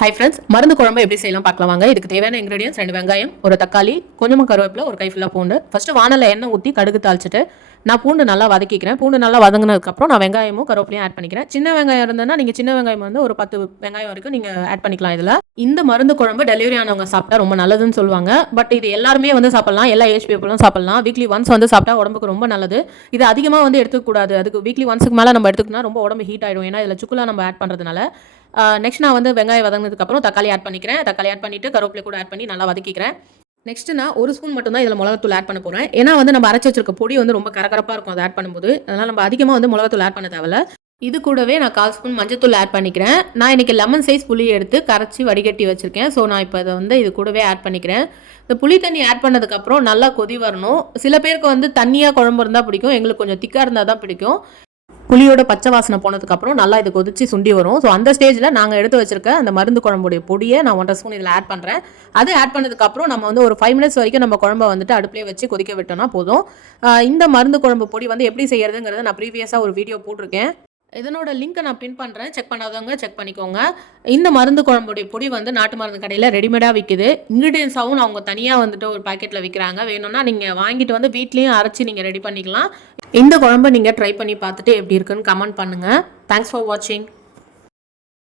Hi friends மருந்து குழம்பு எப்படி செய்யலாம் பார்க்கலாம் வாங்க. இதுக்கு தேவையான இன்கிரீடியன்ஸ் ரெண்டு வெங்காயம் ஒரு தக்காளி கொஞ்சமாக கருவேப்பிலை ஒரு கை ஃபுல்லாக பூண்டு. ஃபஸ்ட்டு வானலில் எண்ணெய் ஊற்றி கடுகு தாளிச்சிட்டு நான் பூண்டு நல்லா வதக்கிக்கிறேன். பூண்டு நல்லா வதங்கினதுக்கப்புறம் நான் வெங்காயமும் கருவேப்பிலையும் ஆட் பண்ணிக்கிறேன். சின்ன வெங்காயம் இருந்ததுன்னா நீங்கள் சின்ன வெங்காயம் வந்து ஒரு பத்து வெங்காயம் வரைக்கும் நீங்கள் ஆட் பண்ணிக்கலாம் இதில். இந்த மருந்து குழம்பு டெலிவரி ஆனவங்க சாப்பிட்டா ரொம்ப நல்லதுன்னு சொல்லுவாங்க. பட் இது எல்லாருமே வந்து சாப்பிடலாம். எல்லா ஏஜ் பீப்புளும் சாப்பிடலாம். வீக்லி ஒன்ஸ் வந்து சாப்பிட்டா உடம்புக்கு ரொம்ப நல்லது. இது அதிகமாக வந்து எடுத்துக்கூடாது அதுக்கு வீக்லி ஒன்ஸுக்கு மேலே நம்ம எடுத்துக்கினா ரொம்ப உடம்பு ஹீட் ஆகிடும் ஏன்னா இதில் சுக்குலா நம்ம ஆட் பண்ணுறதுனால நெக்ஸ்ட் நான் வந்து வெங்காயம் வதங்கினதுக்கப்புறம் தக்காளி ஆட் பண்ணிக்கிறேன். தக்காளி ஆட் பண்ணிவிட்டு கருவேப்பிலை கூட ஆட் பண்ணி நல்லா வதக்கிக்கிறேன். நெக்ஸ்ட் நான் ஒரு ஸ்பூன் மட்டும் தான் இதில் மிளகாத்தூள் ஆட் பண்ண போகிறேன் ஏன்னா வந்து நம்ம அரைச்சி வச்சிருக்க பொடி வந்து ரொம்ப கரகரப்பாக இருக்கும் அதை ஆட் பண்ணும்போது. அதனால் நம்ம அதிகமாக வந்து மிளகாத்தூள் ஆட் பண்ண தேவையில்ல. இது கூடவே நான் கால் ஸ்பூன் மஞ்சத்தூள் ஆட் பண்ணிக்கிறேன். நான் இன்றைக்கி லெமன் சைஸ் புளி எடுத்து கரைச்சி வடிகட்டி வச்சுருக்கேன். ஸோ நான் இப்போ அதை வந்து இது கூடவே ஆட் பண்ணிக்கிறேன். இந்த புளி தண்ணி ஆட் பண்ணதுக்கப்புறம் நல்லா கொதி வரணும். சில பேருக்கு வந்து தண்ணியாக குழம்பு இருந்தால் பிடிக்கும். எங்களுக்கு கொஞ்சம் திக்காக இருந்தால் தான் பிடிக்கும். புளியோட பச்சை வாசனை போனதுக்கப்புறம் நல்லா இது கொதிச்சு சுண்டி வரும். ஸோ அந்த ஸ்டேஜில் நாங்கள் எடுத்து வச்சிருக்க அந்த மருந்து குழம்புடைய பொடியை நான் ஒன்றரை ஸ்பூன் இதில் ஆட் பண்ணுறேன் அது ஆட் பண்ணதுக்கப்புறம் நம்ம வந்து ஒரு ஃபைவ் மினிட்ஸ் வரைக்கும் நம்ம குழம்ப வந்துட்டு அடுப்பிலே வச்சு கொதிக்க விட்டோம்னா போதும். இந்த மருந்து குழம்பு பொடி வந்து எப்படி செய்யறதுங்கிறத நான் ப்ரீவியஸாக ஒரு வீடியோ போட்டிருக்கேன். இதனோட லிங்க்கை நான் பின் பண்ணுறேன் செக் பண்ணாதவங்க செக் பண்ணிக்கோங்க. இந்த மருந்து குழம்புடைய பொடி வந்து நாட்டு மருந்து கடையில் ரெடிமேடாக விற்குது இன்க்ரீடியன்ஸாகவும் அவங்க தனியாக வந்துட்டு ஒரு பாக்கெட்டில் விற்கிறாங்க வேணும்னா நீங்கள் வாங்கிட்டு வந்து வீட்லேயும் அரைச்சி நீங்கள் ரெடி பண்ணிக்கலாம். இந்த குழம்பு நீங்கள் ட்ரை பண்ணி பார்த்துட்டு எப்படி இருக்குன்னு கமெண்ட் பண்ணுங்கள் தேங்க்ஸ் ஃபார் வாட்சிங்